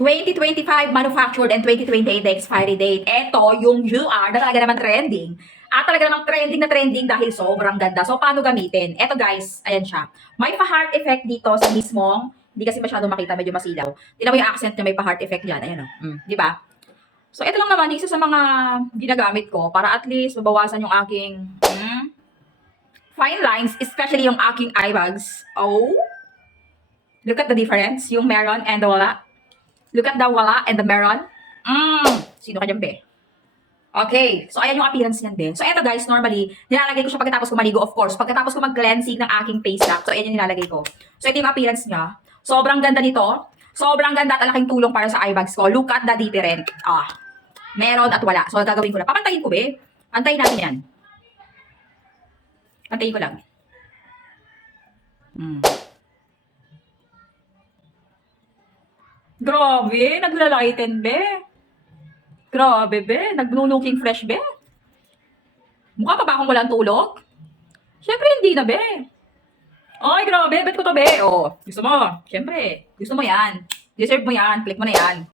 2025 manufactured and 2028 the expiry date. Ito, yung UR na talaga naman trending. At talaga namang trending na trending dahil sobrang ganda. So, paano gamitin? Ito guys, ayan siya. May pa-heart effect dito sa mismong, hindi kasi masyado makita, medyo masilaw. Tignan mo yung accent niya, may pa-heart effect dyan. Ayan o. Di ba? So, ito lang naman, isa sa mga ginagamit ko para at least mabawasan yung aking fine lines, especially yung aking eye bags. Oh, look at the difference, yung meron and the wala. Look at the wala and the meron. Sino ka dyan, be? Okay, so ayan yung appearance niyan, be. So eto guys, normally, nilalagay ko siya pagkatapos ko maligo, of course. Pagkatapos ko mag-cleansing ng aking face pack, so ayan yung nilalagay ko. So ito yung appearance niya. Sobrang ganda nito. Sobrang ganda at laking tulong para sa eye bags ko. Look at the different. Meron at wala. So gagawin ko na. Papantayin ko, be. Antayin natin yan. Antayin ko lang. Grabe, nagla-lighten, be. Grabe, be. Nag-looking fresh, be. Mukha pa ba akong walang tulog? Siyempre, hindi na, be. Ay, grabe. Bet ko to, be. Oh, gusto mo? Siyempre. Gusto mo yan. Deserve mo yan. Click mo na yan.